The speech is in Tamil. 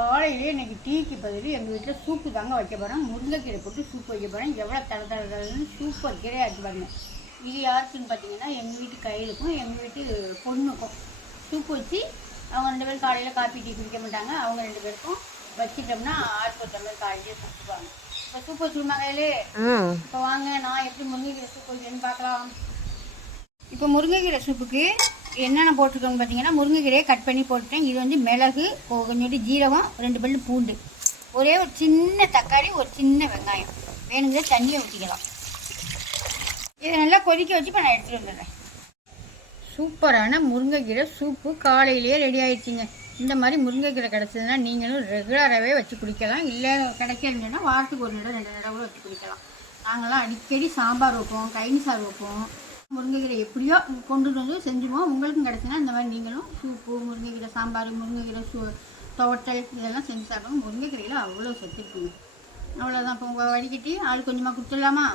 காலையிலேயே இன்றைக்கி டீக்கு பதில் எங்கள் வீட்டில் சூப்பு தாங்க வைக்க போகிறேன். முருங்கைக்கீரை போட்டு சூப்பு வைக்க போகிறேன். எவ்வளோ தரன்னு சூப்பர் கீரை ஆக்கி பாருங்க. இது யாருக்குன்னு பார்த்தீங்கன்னா எங்கள் வீட்டு கையிலுக்கும் எங்கள் வீட்டு பொண்ணுக்கும் சூப்பு வச்சு அவங்க 2 பேரும் காலையில் காப்பி டீ குடிக்க மாட்டாங்க. அவங்க 2 பேருக்கும் வச்சிட்டோம்னா ஆட்டு ஒரு டம்ளர் காலையிலே சாப்பிடுவாங்க. இப்போ சூப்பு வச்சுருமா கையிலே. இப்போ வாங்க நான் எப்படி முருங்கைக்கீரை சூப்பு வைக்கிறேன்னு பார்க்கலாம். இப்போ முருங்கைக்கீரை சூப்புக்கு என்னென்ன போட்டிருக்கோன்னு பார்த்தீங்கன்னா முருங்கைக்கீரையை கட் பண்ணி போட்டுட்டேன். இது வந்து மிளகு, கொஞ்சோண்டு ஜீரகம், 2 பல்லு பூண்டு, ஒரே ஒரு சின்ன தக்காளி, ஒரு சின்ன வெங்காயம், வேணுங்கிற தண்ணியை ஊற்றிக்கலாம். இதை நல்லா கொதிக்க வச்சு இப்போ நான் எடுத்துகிட்டு வந்துடுறேன். சூப்பரான முருங்கைக்கீரை சூப்பு காலையிலேயே ரெடி ஆகிடுச்சிங்க. இந்த மாதிரி முருங்கைக்கீரை கிடச்சதுன்னா நீங்களும் ரெகுலராகவே வச்சு குடிக்கலாம். இல்லை கிடைக்கிறதுன்னா வாரத்துக்கு 1 தடவை 2 தடவை கூட வச்சு குடிக்கலாம். நாங்கள்லாம் அடிக்கடி சாம்பார் வைப்போம், கைனி சாறு வைப்போம். முருங்கைக்கீரை எப்படியோ கொண்டுட்டு வந்து செஞ்சுருவோம். உங்களுக்கும் கிடச்சுன்னா இந்த மாதிரி நீங்களும் சூப்பு, முருங்கைக்கீரை சாம்பார், முருங்கைக்கீரை துவட்டல் இதெல்லாம் செஞ்சு சாப்பிடுவோம். முருங்கைக்கீரையில் அவ்வளோ சத்து இருக்குங்க. அவ்வளோதான். இப்போ வடிகட்டி ஆள் கொஞ்சமாக கொடுத்துடலாமா?